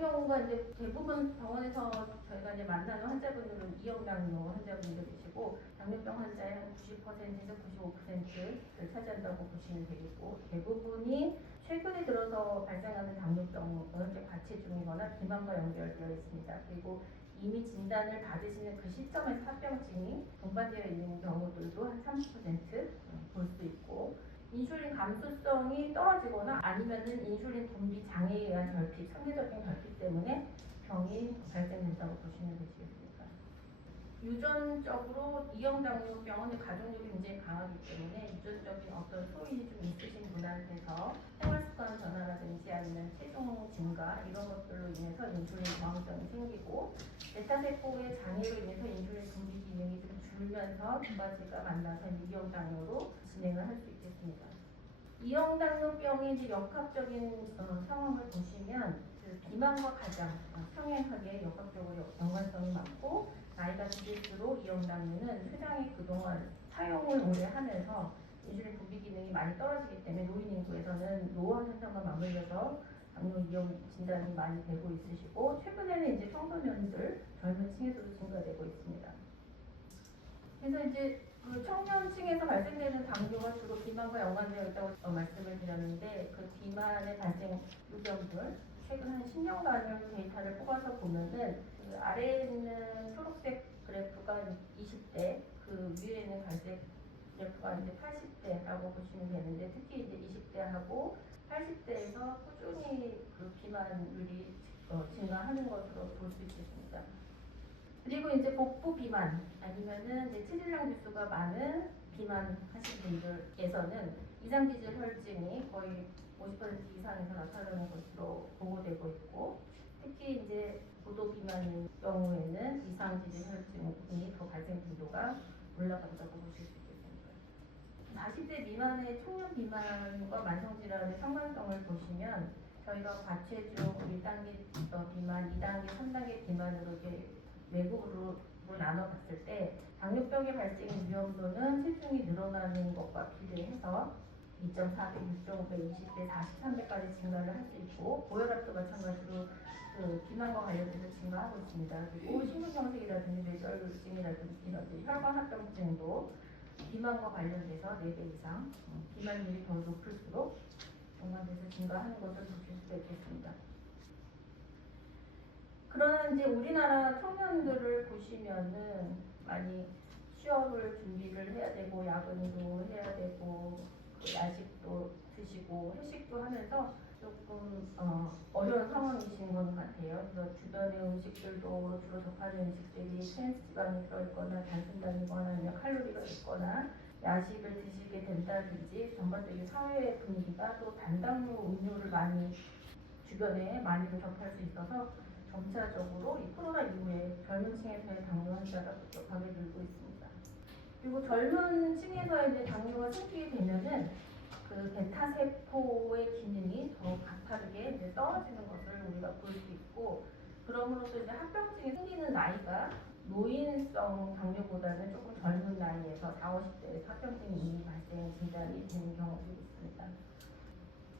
경우가 이제 대부분 병원에서 저희가 이제 만나는 환자분들은 이형당뇨 환자분들이시고 당뇨병 환자의 한 90%에서 95%를 차지한다고 보시면 되겠고 대부분이 최근에 들어서 발생하는 당뇨병은 이제 과체중이거나 비만과 연결되어 있습니다. 그리고 이미 진단을 받으시는 그 시점에서 합병증이 동반되어 있는 경우들도 한 30% 볼 수 있고 인슐린 감수성이 떨어지거나 아니면은 인슐린 분비 장애에 의한 결핍, 상대적인 결핍 때문에 병이 발생된다고 보시면 되시겠습니다. 유전적으로 이형당뇨병은 가족력이 굉장히 강하기 때문에 유전적인 어떤 소인이 좀 있으신 분한테서 생활습관 변화라든지 아니면 체중 증가 이런 것들로 인해서 인슐린 저항성이 생기고 베타세포의 장애로 인해서 인슐린 분비 기능이 좀 줄면서 두 가지가 만나서 이형당뇨로 진행을 할 수 있겠습니다. 이형당뇨병의 이제 역학적인 상황을 보시면 그 비만과 가장 평행하게 역학적으로 연관성이 많고 나이가 드실수록 이형당뇨는 췌장이 그동안 사용을 오래 하면서 인슐린 분비 기능이 많이 떨어지기 때문에 노인 인구에서는 노화 현상과 맞물려서 당뇨 이형 진단이 많이 되고 있으시고 최근에는 이제 청소년들 젊은 층에서도 증가되고 있습니다. 그래서 이제 그 청년층에서 발생되는 당뇨가 주로 비만과 연관되어 있다고 말씀을 드렸는데 그 비만의 발생 요점들 최근 한 10년간의 데이터를 뽑아서 보면은 그 아래에 있는 초록색 그래프가 20대 그 위에 있는 갈색 그래프가 이제 80대라고 보시면 되는데 특히 이제 20대하고 80대에서 꾸준히 그 비만율이 증가하는 것으로 볼 수 있겠습니다. 그리고 이제 복부 비만 아니면은 이제 체질량 지수가 많은 비만 하신 분들에서는 이상지질 혈증이 거의 50% 이상에서 나타나는 것으로 보고되고 있고 특히 이제 고도 비만인 경우에는 이상지질 혈증이 더 발생 빈도가 올라간다고 보실 수 있겠습니다. 40대 미만의 청년 비만과 만성질환의 상관성을 보시면 저희가 과체중 1단계 비만, 2단계, 3단계 비만으로 이렇게 외국으로 나눠 봤을 때 당뇨병의 발생 위험도는 체중이 늘어나는 것과 비례해서 2.4배, 6.5배, 20배, 43배까지 증가를 할 수 있고 고혈압도 마찬가지로 그 비만과 관련돼서 증가하고 있습니다. 그리고 심근경색이라든지 뇌졸중이라든지 이런 혈관합병증도 비만과 관련돼서 4배 이상 비만율이 더 높을수록 연관돼서 증가하는 것을 보실 수가 있겠습니다. 그러나 이제 우리나라 청년들을 보시면은 많이 취업을 준비를 해야 되고 야근도 해야 되고 야식도 드시고 회식도 하면서 조금 어려운 상황이신 것 같아요. 그래서 주변의 음식들도 주로 접하는 음식들이 트랜스지방이 들어있거나 단순당이거나 아니면 칼로리가 있거나 야식을 드시게 된다든지 전반적인 사회 분위기가 또 단당류 음료를 많이 주변에 많이도 접할 수 있어서 점차적으로 이 코로나 이후에 젊은 층에서의 당뇨 환자가 급격하게 늘고 있습니다. 그리고 젊은 층에서 이제 당뇨가 생기게 되면은 그 베타 세포의 기능이 더 가파르게 이제 떨어지는 것을 우리가 볼 수 있고 그러므로써 이제 합병증이 생기는 나이가 노인성 당뇨보다는 조금 젊은 나이에서 40, 50대에 합병증이 이미 발생 진단이 되는 경우도 있습니다.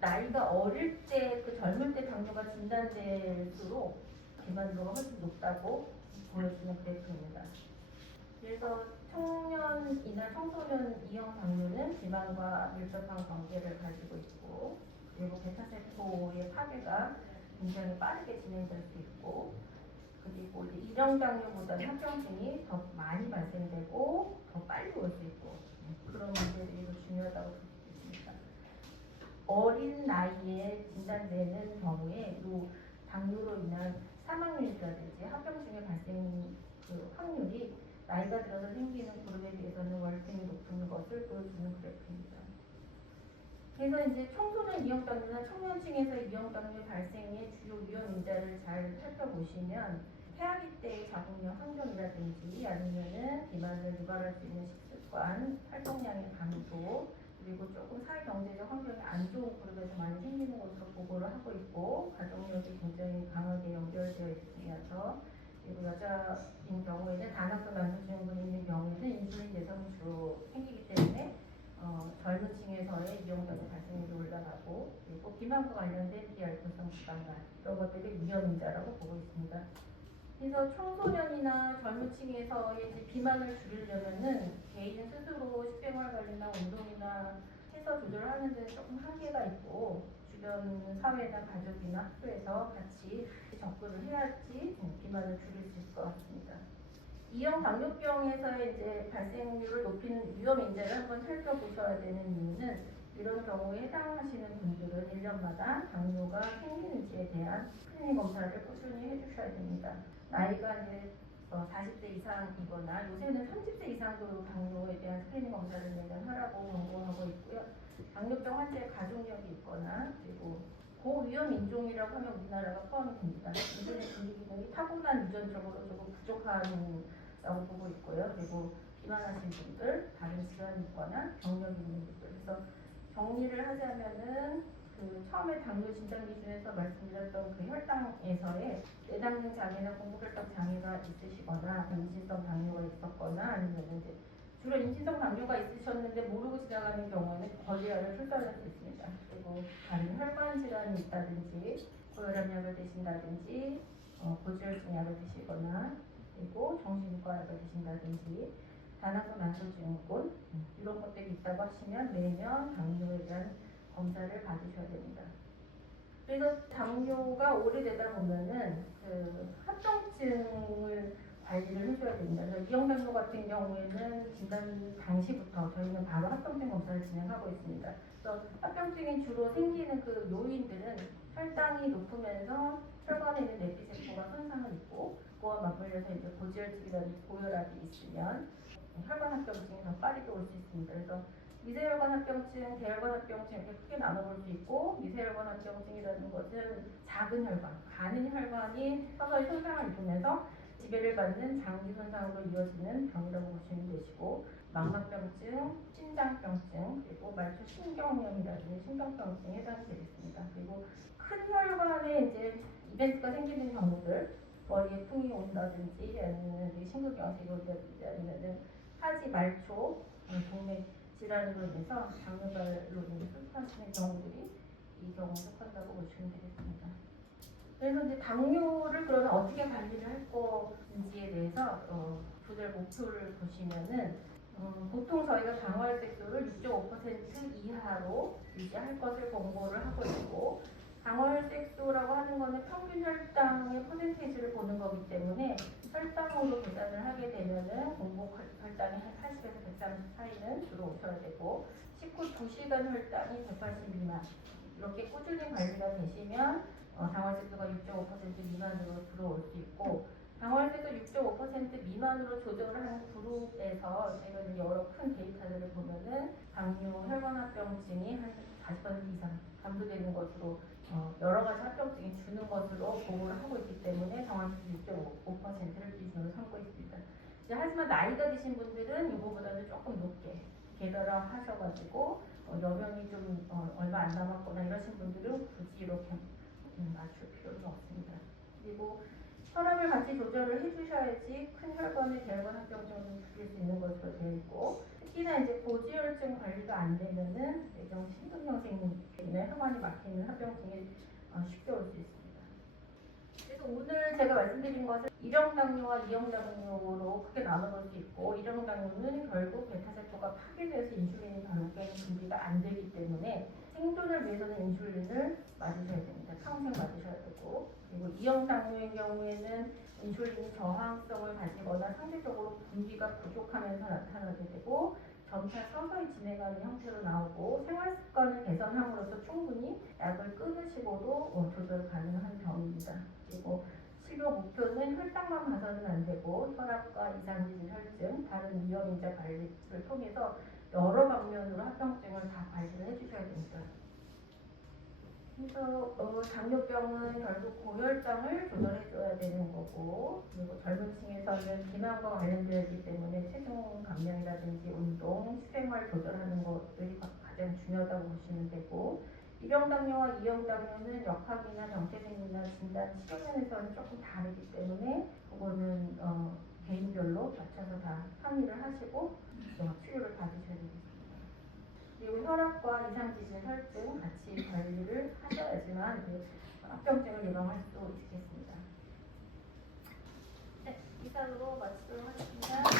나이가 어릴 때, 그 젊을 때 당뇨가 진단될수록 비만도가 훨씬 높다고 보여주는 그래프입니다. 그래서 청년이나 청소년 이형 당뇨는 비만과 밀접한 관계를 가지고 있고 그리고 베타세포의 파괴가 굉장히 빠르게 진행될 수 있고 그리고 이제 일형 당뇨보다는 합병증이 더 많이 발생되고 더 빨리 올 수 있고 그런 문제들이 더 중요하다고 볼 수 있습니다. 어린 나이에 진단되는 경우에 이 당뇨로 인한 사망률이라든지 합병증의 발생 그 확률이 나이가 들어서 생기는 그룹에 비해서는 월등히 높은 것을 보여주는 그래프입니다. 그래서 이제 청소년 이형당뇨나 청년층에서 이형당뇨 발생의 주요 위험 인자를 잘 살펴보시면 태아기 때의 자궁력 환경이라든지 아니면은 비만을 유발할 수 있는 식습관, 활동량의 감소, 그리고 조금 사회 경제적 환경이 안 좋은 그룹에서 많이 생기는 것으로 보고를 하고 있고 가족력이 굉장히 강하게 연결되어 있으면서 그리고 여자인 경우에는 다나성 난소증후군이 있는 경우에는 인슐린 내성이 주로 생기기 때문에 젊은 층에서의 이형당뇨 발생률이 올라가고 그리고 비만과 관련된 비알코올성 지방간 이런 것들이 위험인자라고 보고 있습니다. 그래서 청소년이나 젊은 층에서의 이제 비만을 줄이려면은 개인 스스로 식생활 관리나 운동이나 해서 조절하는 데는 조금 한계가 있고 주변 사회나 가족이나 학교에서 같이 접근을 해야지 비만을 줄일 수 있을 것 같습니다. 이형 당뇨병에서의 이제 발생률을 높이는 위험 인자를 한번 살펴보셔야 되는 이유는 이런 경우에 해당하시는 분들은 1년마다 당뇨가 생기는지에 대한 스크리닝 검사를 꾸준히 해주셔야 됩니다. 나이가 이제 40대 이상이거나 요새는 30대 이상도 당뇨에 대한 스크리닝 검사를 매년 하라고 권고하고 있고요. 당뇨병 환자의 가족력이 있거나 그리고 고위험 인종이라고 하면 우리나라가 포함이 됩니다. 인슐린 분비 기능이 타고난 유전적으로 조금 부족하다고 보고 있고요. 그리고 비만하신 분들, 다른 질환이 있거나 경력이 있는 분들. 그래서 정리를 하자면은 그 처음에 당뇨 진단 기준에서 말씀드렸던 그 혈당에서의 내당능 장애나 공복혈당 장애가 있으시거나 임신성 당뇨가 있었거나 아니면 이제 주로 임신성 당뇨가 있으셨는데 모르고 지나가는 경우에는 거리아를 출산할 수 있습니다. 그리고 다른 혈관 질환이 있다든지 고혈압약을 드신다든지 고지혈증 약을 드시거나 그리고 정신과 약을 드신다든지 다나카 만성증후군 이런 것들이 있다고 하시면 매년 당뇨에 대한 검사를 받으셔야 됩니다. 그래서 당뇨가 오래되다 보면은 그 합병증을 관리를 해줘야 됩니다. 그래서 이형당뇨 같은 경우에는 진단 당시부터 저희는 바로 합병증 검사를 진행하고 있습니다. 그래서 합병증이 주로 생기는 그 요인들은 혈당이 높으면서 혈관에 있는 내피세포가 손상을 입고 그거와 맞물려서 이제 고지혈증이라든지 고혈압이 있으면 혈관 합병증이 더 빠르게 올 수 있습니다. 그래서 미세혈관 합병증, 대혈관 합병증 이렇게 크게 나눠볼 수 있고 미세혈관 합병증이라는 것은 작은 혈관, 가는 혈관이 서서히 손상을 입으면서 지배를 받는 장기 손상으로 이어지는 병이라고 보시면 되시고 망막병증, 심장병증, 그리고 말초 신경염이라든지 신경병증에 해당이 되겠습니다. 그리고 큰 혈관에 이제 이벤트가 생기는 경우들 머리에 풍이 온다든지 아니면 심근경색이 온다든지 아니면 하지 말초, 동맥 질환으로 인해서 당뇨발로 인해 수술하시는 경우들이 이 경우에 속한다고 보시면 되겠습니다. 그래서 이제 당뇨를 그러면 어떻게 관리를 할 건지에 대해서 조절 목표를 보시면은 보통 저희가 강화혈색소를 6.5% 이하로 유지할 것을 권고를 하고 있고 강화혈색소라고 하는 거는 평균 혈당의 퍼센테이지를 보는 거기 때문에 혈당으로 계산을 하게 되면은 공복 혈당이 한 80에서 130 사이는 들어오셔야 되고 식후 2시간 혈당이 180 미만 이렇게 꾸준히 관리가 되시면 당화혈색소가 6.5% 미만으로 들어올 수 있고 당화혈색소 6.5% 미만으로 조절을 하는 그룹에서 저희가 여러 큰 데이터들을 보면은 당뇨, 혈관합병증이 한 40% 이상 감소되는 것으로 여러 가지 합병증이 주는 것으로 보고를 하고 있기 때문에 당화혈색소 6.5%를 기준으로 삼고 있습니다. 하지만 나이가 드신 분들은 이거보다는 조금 높게 개별화하셔가지고 여명이 좀 얼마 안 남았거나 이러신 분들은 굳이 이렇게 맞출 필요는 없습니다. 그리고 혈압을 같이 조절을 해주셔야지 큰 혈관의 대혈관 합병증을 줄일 수 있는 것으로 되어 있고 특히나 이제 고지혈증 관리가 안 되면은 내경 심근경색이나 혈관이 막히는 합병증이 쉽게 올 수 있습니다. 그래서 오늘 제가 말씀드린 것은 1형 당뇨와 2형 당뇨로 크게 나눠볼 수 있고 1형 당뇨는 결국 베타세포가 파괴돼서 인슐린이 결국에는 분비가 안 되기 때문에 생존을 위해서는 인슐린을 맞으셔야 됩니다. 평생 맞으셔야 되고 그리고 2형 당뇨의 경우에는 인슐린 저항성을 가지거나 상대적으로 분비가 부족하면서 나타나게 되고 점차 서서히 진행하는 형태로 나오고 생활 습관을 개선함으로써 충분히 약을 끊으시고도 조절 가능한 병입니다. 그리고 치료 목표는 혈당만 봐서는 안 되고 혈압과 이상질 혈증, 다른 위험인자 관리를 통해서 여러 방면으로 합병증을 다 관리를 해주셔야 됩니다. 그래서 당뇨병은 결국 고혈당을 조절해줘야 되는 거고 그리고 젊은 층에서는 비만과 관련되기 때문에 체중 감량이라든지 운동, 식생활 조절하는 것들이 가장 중요하다고 보시면 되고 1형 당뇨와 2형 당뇨는 역학이나 정체생리나 진단 치료면에서는 조금 다르기 때문에 그거는 개인별로 맞춰서 다 상의를 하시고 치료를 받으셔야 되겠습니다. 그리고 혈압과 이상 지진 혈증 같이 관리를 하셔야지만 합병증을 예방할 수 있겠습니다. 네, 이상으로 마치도록 하겠습니다.